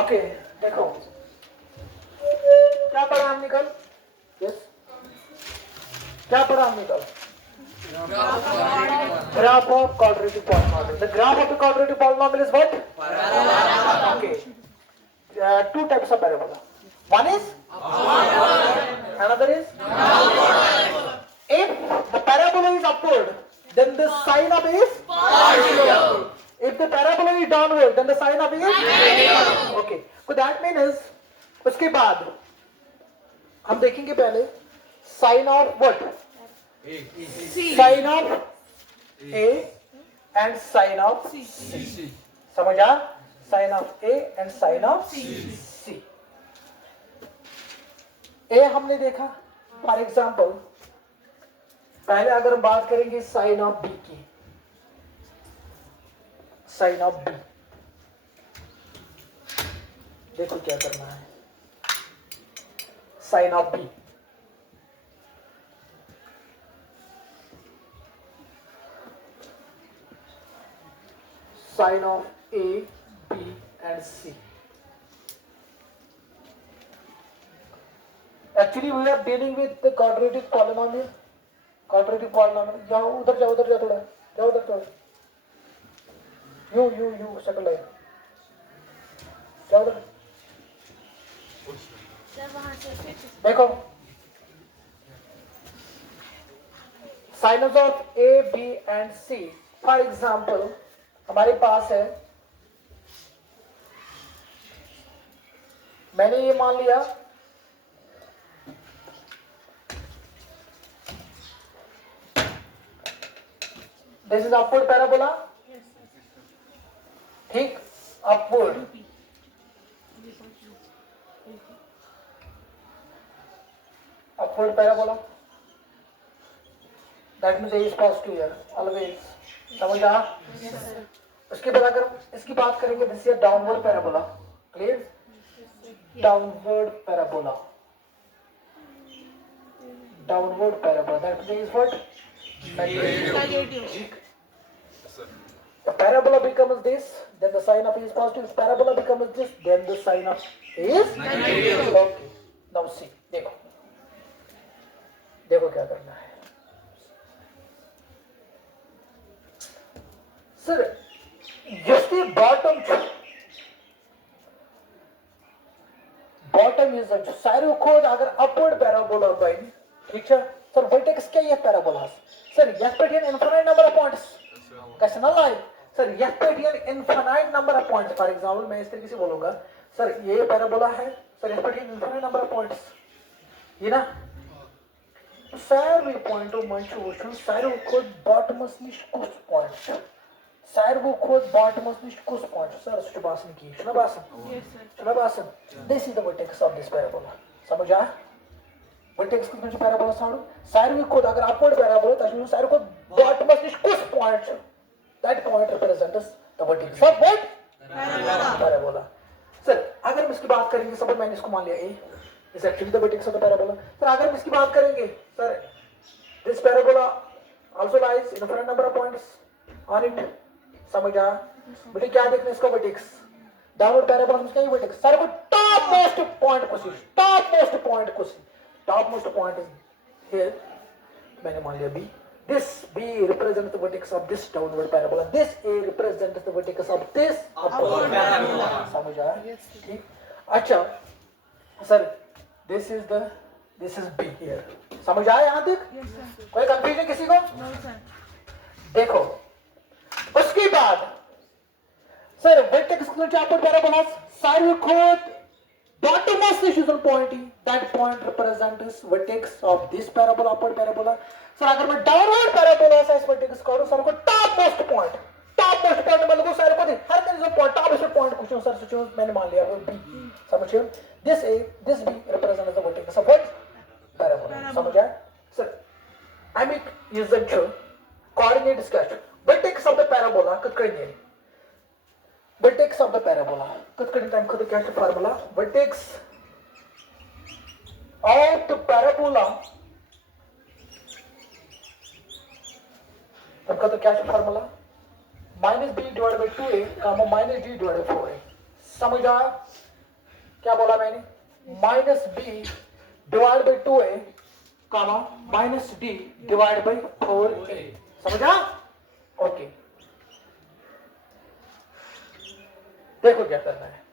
Okay देखो क्या पढ़ा हमने कल? यस क्या पढ़ा हमने कल? Graph of quadratic polynomial. The graph of the quadratic polynomial is what? Parabola. Okay. Two types of parabola. One is another is if the parabola is upward, then the sign of is positive. If the parabola is downward, then the sign of is negative. Okay. So that means उसके बाद हम देखेंगे पहले sign of what? Sign of A and sign of C. समझ आ? Sign of A and sign of C. A हमने देखा for example पहले अगर हम बात करेंगे साइन ऑफ बी की साइन ऑफ बी देखो क्या करना है sign of B sign of A, B and C. Actually we are dealing with the quadratic polynomial. Quadratic polynomial. जाओ उधर जाओ थोड़ा जाओ उधर थोड़ा यू सेकंड लाइन जाओ उधर देखो sinus of A, B and C. For example हमारे पास है मैंने ये मान लिया दिस इज अपवर्ड पैराबोला ठीक upward parabola that means A is positive here always समझ आ उसके बाद अगर इसकी बात करेंगे this is downward parabola clear downward parabola that means what negative. The parabola becomes this, then the sign of A is positive. If parabola becomes this, then the sign of A is negative. Okay. Now see, देखो क्या करना है sir just the bottom is जो सारे खोज अगर upward parabola by ठीक है सर vertex क्या ये parabola सर यह पे infinite number of points कैसे ना लाए सर यह पे infinite number of points for example मैं इस तरीके से बोलूंगा सर ये parabola है सर यह पे infinite number of points ये ना सारे पॉइंटों मंचू सारे खोज bottomस निश कुछ पॉइंट्स सारे खोज bottomस निश कुछ पॉइंट्स सर उसके बासन की सुना बासन this is the vertex of this parabola समझ आ vertex किस में parabola साड़ू सारे खोज अगर upward parabola ताकि सारे खोज bottomस निश कुछ points that point represents the vertex of what parabola sir अगर हम इसकी बात करेंगे सब मैंने इसको मान लिया A is actually the vertex of the parabola sir अगर हम इसकी बात करेंगे sir this parabola also lies in a different number of points on it समझ आ बेटे क्या देखना इसका vertex डाउनवर्ड पैराबोला में क्या है vertex सर को topmost point is here मैंने मान लिया B this B represents the vertex of this downward parabola this A represents the vertex of this upward parabola समझ आ ठीक अच्छा sir this is B here समझ आया यहाँ तक कोई कंफ्यूजन किसी को देखो उसके बाद सर vertex upward parabola सारे खोज bottommost decision point that point represents vertex of this parabola upward parabola sir अगर मैं downward parabola से इस vertex करूँ सर को topmost point मतलब को सर को हर दिन जो topmost point कुछ सर सोचो मैंने मान लिया वो B समझिए this B represents the vertex of what parabola समझ आया सर आम्ही युजन coordinate sketch vertex of the parabola कत करेंगे vertex of the parabola कत करेंगे टाइम खुद क्या है formula vertex of the parabola तब खतर क्या फार्मूला minus B divide by 2a comma minus D divide by 4a। समझ आया क्या बोला मैंने? Minus B divide by 2a comma minus D divide by 4a। समझा? ओके देखो क्या करना है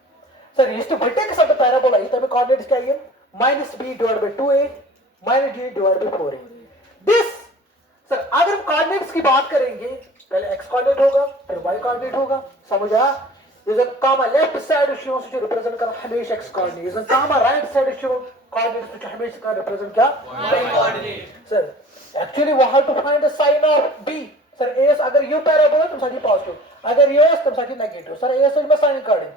सर, इस वर्टेक्स ऑफ द पैराबोला इस टाइम कोऑर्डिनेट्स क्या है? Minus B divide by 2a minus D divide by 4a। This sir अगर हम कोऑर्डिनेट्स की बात करेंगे पहले x कोऑर्डिनेट होगा फिर y कोऑर्डिनेट होगा। समझा? इधर कामा लेफ्ट साइड शो से रिप्रेजेंट कर हमेशा x कोऑर्डिनेट, इधर comma right side show coordinate से हमेशा का रिप्रेजेंट क्या y coordinate. Sir actually we have to find the sign of b। Sir a अगर u पैराबोला तुम साथ पॉजिटिव, अगर u तुम साथ नेगेटिव। सर a से मैं साइन काढें,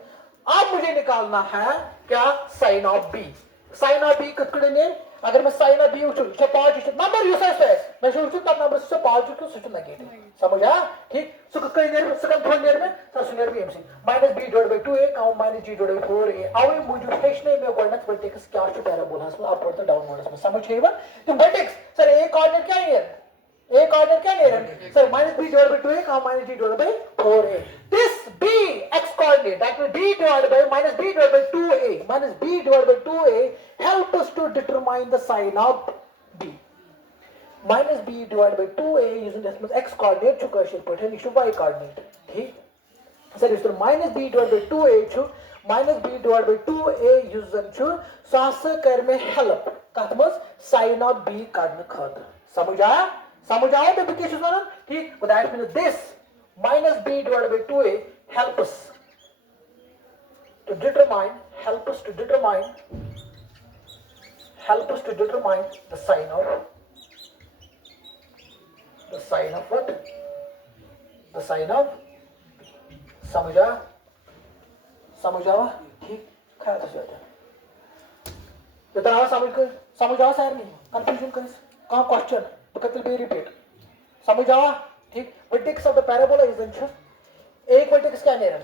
अब मुझे निकालना है क्या sign of b। Sign of b कितने ने अगर मैं साइन ऑफ b उठूं तो पॉजिटिव नंबर यू साइड मैं उठूं तब नंबर से पॉजिटिव से नेगेटिव। समझा? ठीक सो कई देर में सेकंड थर्ड देर में सर सुनियर भी MC minus b divide by 2a का minus g divide by 4a away मुझे हेचने में कोऑर्डिनेट वर्टेक्स क्या है पैराबोला में अपवर्ड तो डाउनवर्ड में समझिएगा। तो वर्टेक्स सर a कोऑर्डिनेट क्या है? a कोऑर्डिनेट क्या है sir? Minus b divide by 2a का minus d divide by 4a। This b x coordinate that will b divided by minus b divided by 2a minus b divided by 2a help us to determine the sign of b। minus b divided by 2a using this x coordinate to question pattern issue y coordinate। ठीक sir इस minus b divided by 2a to minus b divided by 2a using to सास कर में help कथमस sign of b काढने खातर। समझ आया? समझ आया बेफिकेशन वाला? ठीक so that means this minus b divided by 2a help us to determine the sign of what? The sign of समझा? ठीक क्या था जाता इतना समझा सर नहीं कंफ्यूजन कर कहाँ क्वेश्चन तो कतल पे रिपीट समझा? ठीक vertex of the parabola is in एक वर्टेक्स क्या मेरा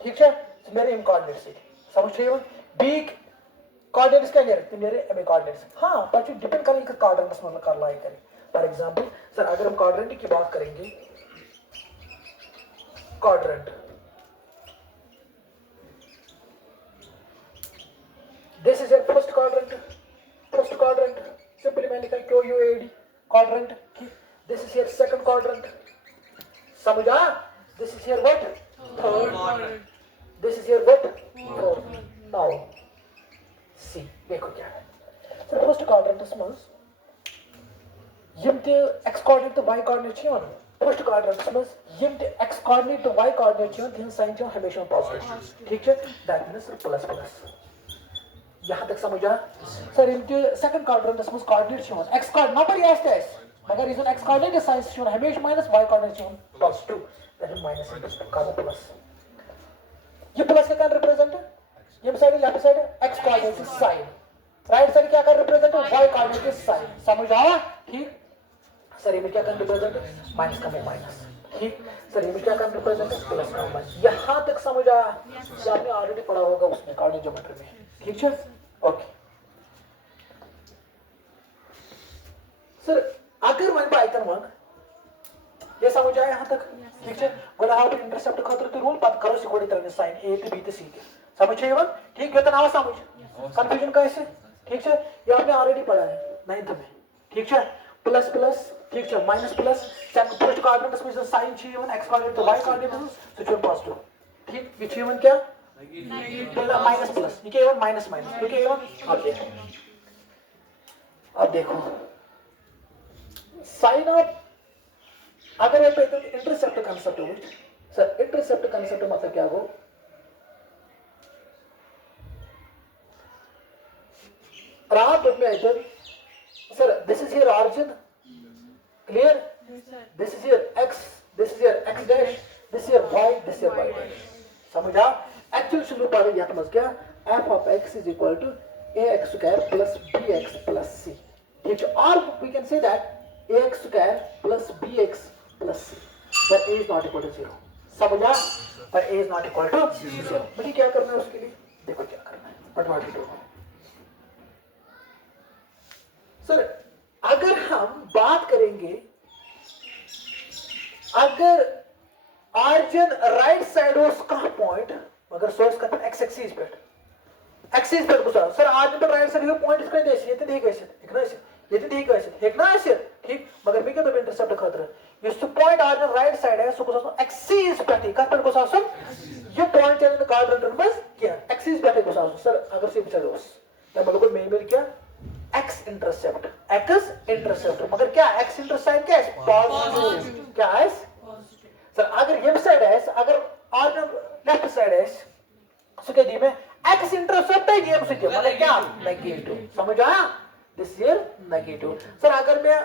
ठीक है मेरे m कोऑर्डिनेट से समझ रहे हो? b कोऑर्डिनेट्स क्या मेरे मेरे m कोऑर्डिनेट्स। हां बट डिपेंड करेंगे कि कोऑर्डिनेट्स मतलब कर लाई करें। फॉर एग्जांपल सर अगर हम कोऑर्डिनेट की बात करेंगे coordinate this is your first quadrant simply मैंने लिखा QUAD quadrant। This is your second quadrant समझा? This is your what third quadrant this is your what fourth। now see देखो क्या है so first quadrant is यम ते x coordinate तो y coordinate छ one first quadrant में यम ते x coordinate तो y coordinate छ वन तीन साइन छ हमेशा पॉजिटिव। ठीक है that means प्लस प्लस यहां तक समझा? सर यम ते सेकंड quadrant में कोऑर्डिनेट छ one x coordinate number yes टेस मगर इस x coordinate साइन छ वन हमेशा माइनस y coordinate छ वन +2 that is माइनस का प्लस। ये प्लस क्या रिप्रेजेंट है? ये side left side x coordinate is sign, right side क्या कर रिप्रेजेंट है? y coordinate is sign. समझ आया? ठीक सर ये क्या कर रिप्रेजेंट है? माइनस का माइनस। ठीक सर ये क्या कर रिप्रेजेंट है? प्लस का माइनस। यहां तक समझ आया? ये आपने ऑलरेडी पढ़ा होगा उसमें कोऑर्डिनेट ज्योमेट्री में। ठीक है ओके सर अगर 1/1 ये समझ आया यहां तक? ठीक है गोला हाउ इंटरसेप्ट खातिर तो रूल बात करो सिकोड़ी तरह sign a to b to c के समझ है वन? ठीक है तो ना समझ कंफ्यूजन कैसे? ठीक है ये आपने ऑलरेडी पढ़ा है 9th में। ठीक है प्लस प्लस ठीक है minus plus second first coordinate में साइन छ वन x कोऑर्डिनेट तो y कोऑर्डिनेट तो छ पॉजिटिव। ठीक ये छ वन क्या नेगेटिव माइनस प्लस ये क्या वन माइनस माइनस तो क्या वन अब देखो साइन ऑफ अगर ये पे इंटरसेप्ट कांसेप्ट हो सर इंटरसेप्ट कांसेप्ट मतलब क्या हो? रात में इधर sir this is your origin clear this is your x dash this is your y this is your y dash. समझा? एक्चुअल शुरू पर या तो क्या f of x is equal to ax square plus bx plus c। ठीक है और we can say that ax square plus bx plus c but a is not equal to 0। समझा? पर a is not equal to 0। मुझे क्या करना है उसके लिए? देखो क्या करना है what want to do sir अगर हम बात करेंगे अगर ऑरिजिन राइट साइड ओस कह पॉइंट मगर सोर्स कत एक्स एक्सिस पे एक्सिस पे गुसा सर ऑरिजिन पे राइट साइड पॉइंट इसका देश ये दी गई ये दी गई एक ना ऐसे ठीक मगर मैं क्या तो इंटरसेप्ट खतर इस पॉइंट ऑरिजिन राइट साइड है सो गुसा एक्सिस पे कत पे गुसा सर ये पॉइंट चैनल का क्वाड्रेंट में क्या एक्सिस पे गुसा सर अगर से चलो या मतलब मैं मिल क्या एक्स इंटरसेप्ट मगर क्या एक्स इंटरसेप्ट क्या है पॉजिटिव क्या है सर अगर ये साइड है अगर ऑरिजिन लेफ्ट साइड है सो क्या दी में एक्स इंटरसेप्ट है ये से मतलब क्या नेगेटिव समझ आया दिस हियर नेगेटिव सर अगर मैं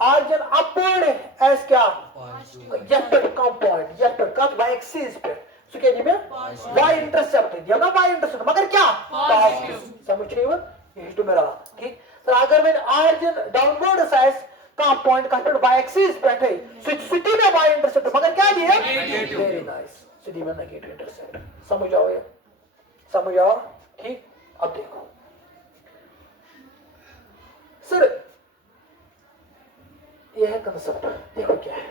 ऑरिजिन अपवर्ड एज क्या यह पे कम पॉइंट यह पे कम y एक्सिस पे सो क्या दी में y इंटरसेप्ट है ना y इंटरसेप्ट मगर क्या पॉजिटिव समझिए ये तो मेरा ठीक तो अगर मैं ऑरिजिन डाउनवर्ड साइज का पॉइंट कट बाय एक्सिस बैठे सिटी में बाय इंटरसेप्ट मगर क्या दिया वेरी नाइस सिटी में नेगेटिव इंटरसेप्ट समझ आओ ठीक अब देखो सर ये है कंसेप्ट देखो क्या है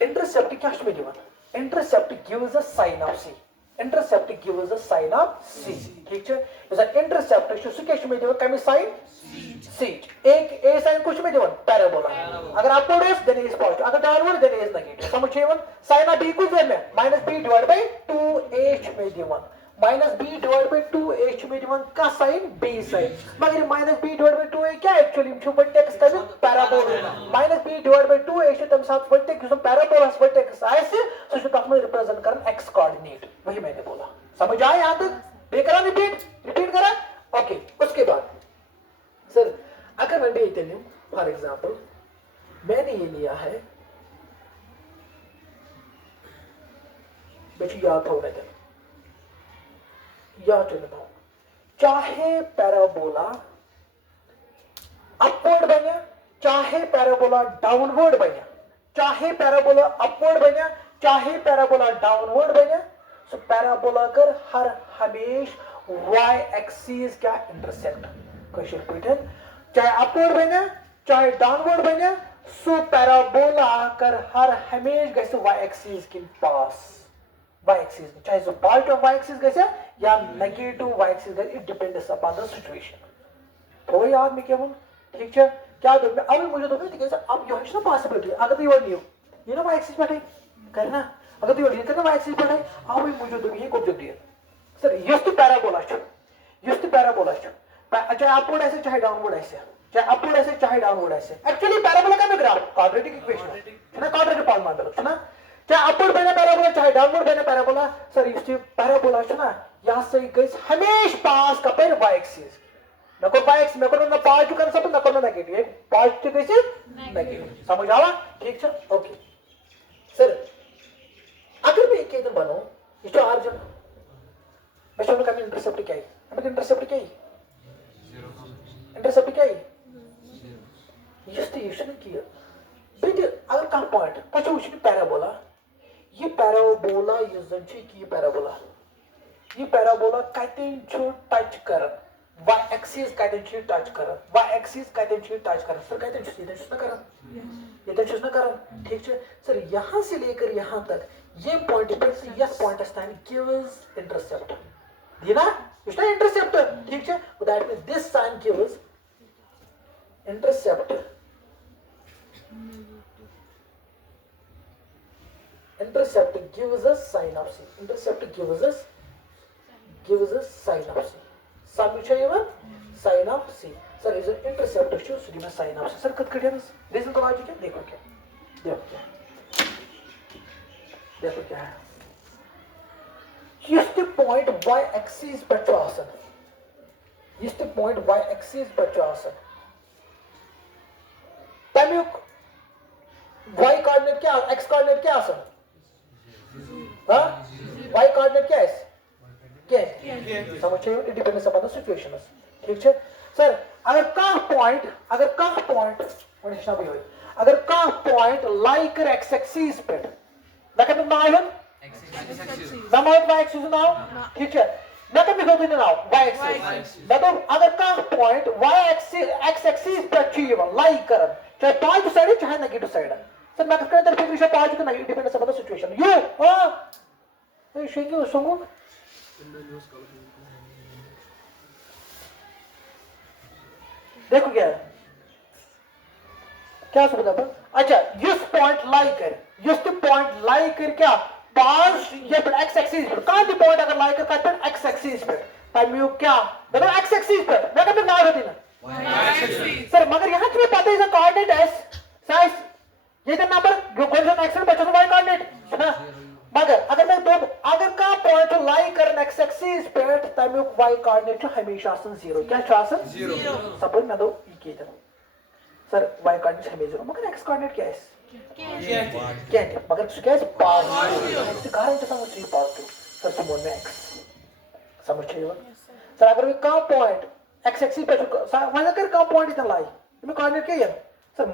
इंटरसेप्ट क्या में दिवन intercept gives a sign of c intercept gives a sign of C ठीक है is an intercept जो सुकेश में दिवन कमी साइन C एक A साइन कुछ में दिवन पैराबोला अगर अपवर्ड है देन इज पॉजिटिव अगर डाउनवर्ड देन इज नेगेटिव समझिए वन साइन ऑफ B कुछ देर में -B डिवाइड बाय 2H में दिवन -B डिवाइड बाय 2H में दिवन का साइन B साइन मगर -B डिवाइड बाय 2 क्या एक्चुअली हम वर्टेक्स का parabola -B divide by 2H तम साथ वर्टेक्स हम पैराबोला वर्टेक्स ऐसे सो तक में रिप्रेजेंट करन x कोऑर्डिनेट वही मैंने बोला समझ आया यहां तक बेकरा रिपीट करा ओके उसके बाद सर अगर मैं भी टेल यू फॉर एग्जांपल मैंने ये लिया है बेटी याद हो रहा है याद रखना चाहे पैराबोला अपवर्ड बने चाहे पैराबोला डाउनवर्ड बने चाहे पैराबोला अपवर्ड बने चाहे पैराबोला डाउनवर्ड बने सो पैराबोला कर हर हमेश y एक्सिस क्या इंटरसेक्ट क्वेश्चन रिपीटेड चाहे अपवर्ड बने चाहे डाउनवर्ड बने सो पैराबोला कर हर हमेश गैसे y एक्सिस के पास y axis चाहे जो पार्ट ऑफ y axis गैसे या नेगेटिव y axis गैसे it depends upon the situation तो याद में क्या बोल ठीक है क्या दो अब मुझे तो ठीक है सर अब यो है ना पॉसिबिलिटी अगर तो न्यू ये ना y axis बैठे करना अगर तो ये करना y axis बैठे अब मुझे तो ये को दे दिया सर ये तो पैराबोला छ चाहे अपवर्ड ऐसे चाहे डाउनवर्ड ऐसे चाहे अपवर्ड ऐसे चाहे डाउनवर्ड ऐसे एक्चुअली पैराबोला का ग्राफ क्वाड्रेटिक इक्वेशन है ना क्वाड्रेटिक फॉर्म मान लो है ना चाहे अपवर्ड बने पैराबोला चाहे डाउनवर्ड बने पैराबोला सर ये पैराबोला है ना यहां से गइस हमेश पास का पर y एक्सिस नको y एक्सिस में कोनो ना पॉजिटिव कर सब ना कोनो नेगेटिव एक पॉजिटिव कैसे नेगेटिव समझ आवा ठीक है ओके सर अगर मैं एक इधर बनो ये तो ऑरिजिन मैं शोन का इंटरसेप्ट क्या है हमें इंटरसेप्ट क्या है इंटरसेप्ट क्या है ये स्टेशन किया बेटे अगर का पॉइंट का जो उसकी पैराबोला ये पैराबोला यूजन की ये पैराबोला कतन छु टच करन y एक्सिस कतन छु टच करन y एक्सिस कतन छु टच करन सर कतन छु सीधे छु ना करन ये तो छु ना करन ठीक है सर यहां से लेकर यहां तक ये पॉइंट पे से yes point stand gives intercept ये ना इसका इंटरसेप्ट ठीक है that means this sign gives intercept intercept gives us sin of c intercept gives us sin of c समझो ये बात sin of c sir is intercept show C में sin of c sir cut कटिया region तो logic है देखो क्या है ये पॉइंट y एक्सिस पर आसन ये पॉइंट y एक्सिस पर आसन तमिक y कोऑर्डिनेट क्या x कोऑर्डिनेट क्या आसन हाँ y कोऑर्डिनेट क्या है समझिए it depends upon the situation ठीक है सर अगर का पॉइंट मनीषा भी होई अगर का पॉइंट लाइक x एक्सिस पे लगे तो ना आइवन ना माउंट y एक्सिस ना ठीक है ना तो भी होती ना y एक्सिस मतलब अगर का point y axis x axis पे अचीव लाइक करन चाहे पॉजिटिव साइड चाहे नेगेटिव साइड सर मैं कहता हूं फिर पॉजिटिव ना dependence upon the situation you a शेकी संगो देखो क्या सुविधा था अच्छा इस पॉइंट लाई कर क्या पास ये पर एक्स एक्सिस पर कहां दी पॉइंट अगर लाई कर पर एक्स एक्सिस पर टाइम क्या मतलब एक्स एक्सिस पर मैं कभी ना होती ना सर मगर यहां तुम्हें पता है कोऑर्डिनेट एस साइज ये तो नंबर गोल्डन एक्स में बचा वाई कोऑर्डिनेट ना मगर अगर मैं दो अगर का पॉइंट लाई कर एक्स एक्सिस पे टाइम वाई कोऑर्डिनेट हमेशा आसन 0 क्या आसन 0 सपोज मैं दो ई के सर y कोऑर्डिनेट हमें 0 मगर x कोऑर्डिनेट क्या है क्या है मगर क्या है पॉजिटिव x कहां है तो समझ 3 पॉजिटिव सर समझ में x समझ चाहिए सर अगर वे का पॉइंट x एक्सिस पे वहां कर का पॉइंट इतना लाई में कोऑर्डिनेट क्या है सर -x,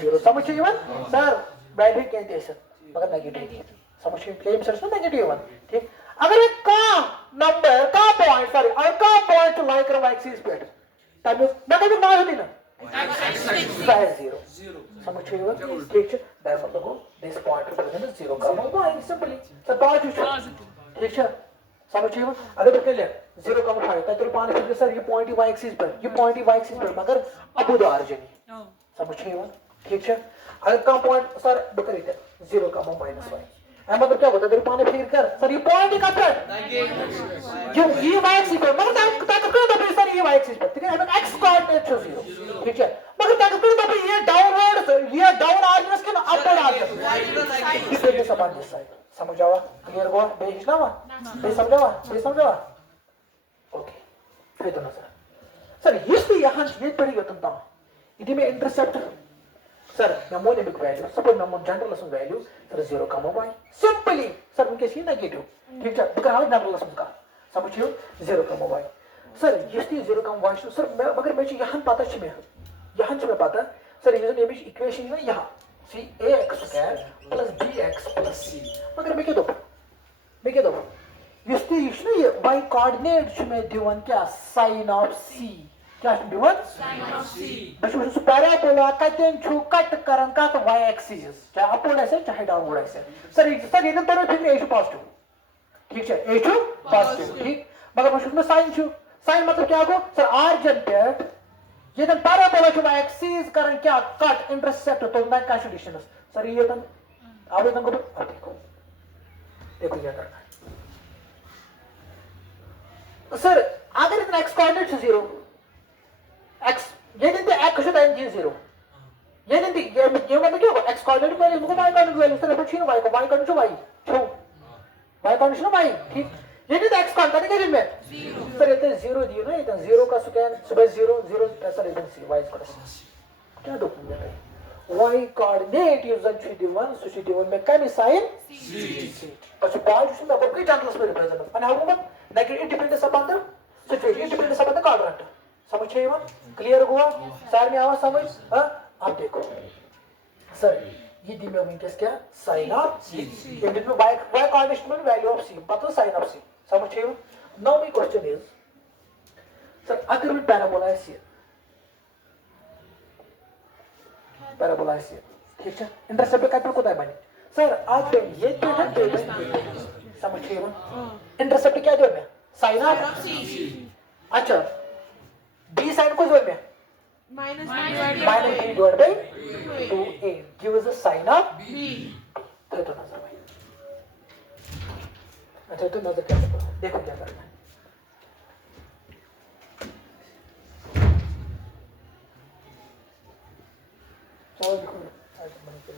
0 समझ चाहिए सर वैल्यू क्या है सर मगर नेगेटिव समझ चाहिए क्लेम सर नेगेटिव ठीक अगर एक का नंबर का पॉइंट सॉरी और का पॉइंट लाई कर y एक्सिस पे तब मैं कभी ना होती ना size 0 समझ चाहिए ठीक है therefore देखो this point represents 0 comma y simply sir positive ठीक है समझ चाहिए अगर देख ले 0 comma 5 तो तेरे पास फिर सर ये पॉइंट y एक्सिस पर ये पॉइंट y एक्सिस पर मगर अब उधार जनी समझ चाहिए ठीक है अगर का पॉइंट सर बुक रही है 0 comma -y है मतलब क्या होता है तेरे पाने फिर कर सर ये पॉइंट का कट जो ये y एक्सिस पर मगर ताकत कर दो सर ये y एक्सिस पर ठीक है हमें x कोऑर्डिनेट 0 ठीक है मगर ताकत कर दो ये डाउनवर्ड ये डाउन आर्गुमेंट्स के अपवर्ड आर्गुमेंट्स ये समान दिस साइड समझ आवा क्लियर हुआ बे समझावा ओके फिर तो ना सर ये यहां ये पड़ी गतंता इदी में intercept sir mnemonic value suppose mnemonic general value sir 0 comma y simply sir उनके सी नेगेटिव ठीक है मगर हाउ जनरल का समझियो 0 comma y सर ये 0 comma y सर मगर मैं यहां पता छ मैं यहां से मैं पता सर ये जो इक्वेशन है यहां c ax square plus bx plus c मगर मैं क्या दो ये y कोऑर्डिनेट छ मैं दिवन क्या sin of c क्या दिवन sin of c बस पैराबोला कटन छु कट करन का तो y एक्सिस चाहे अपवर्ड ऐसे चाहे डाउनवर्ड ऐसे सर ये तो फिर a पॉजिटिव ठीक है a पॉजिटिव ठीक मगर बस उसमें sin छु sin मतलब क्या हो सर आर्जेंट ये तो पैराबोला छु y एक्सिस करन क्या कट इंटरसेप्ट तो मैं क्या डिस्टेंस सर ये तो आवेदन को देखो क्या करना है सर अगर इतना x कोऑर्डिनेट 0 x ये दिन तो x should be 0 ये दिन ये मतलब क्या होगा x कोऑर्डिनेट वैल्यू मुझे y कोऑर्डिनेट वैल्यू सर अपन छीनो y को y कोऑर्डिनेट y छो y कोऑर्डिनेट y ठीक ये दिन x कोऑर्डिनेट क्या दिन में 0 सर ये तो 0 दियो ना ये तो 0 का स्क्वायर सुबह 0 सर ये c y स्क्वायर क्या दो y coordinate user 3d1 so 3d1 में क्या साइन c बस पॉइंट में अपन कोई चांस में represent and how about negative dependence upon the situation dependence upon the quadrant समझ चाहिए क्लियर हुआ सर में आवाज समझ हां अब देखो सर ये दी में इंटरेस्ट क्या sin ऑफ c इंडियन में y कोऑर्डिनेट में वैल्यू ऑफ c मतलब sin ऑफ c समझ चाहिए now my question is sir अगर मैं पैराबोला है पैराबोला है ठीक है इंटरसेप्ट का को है बने सर आप ये तो है समझ चाहिए इंटरसेप्ट क्या दो में sin ऑफ c अच्छा b साइड को जोड़ में minus b divided by 2a gives a sin of b तो नजर भाई अच्छा तो नजर क्या देखो क्या करना है चलो देखो आज बन के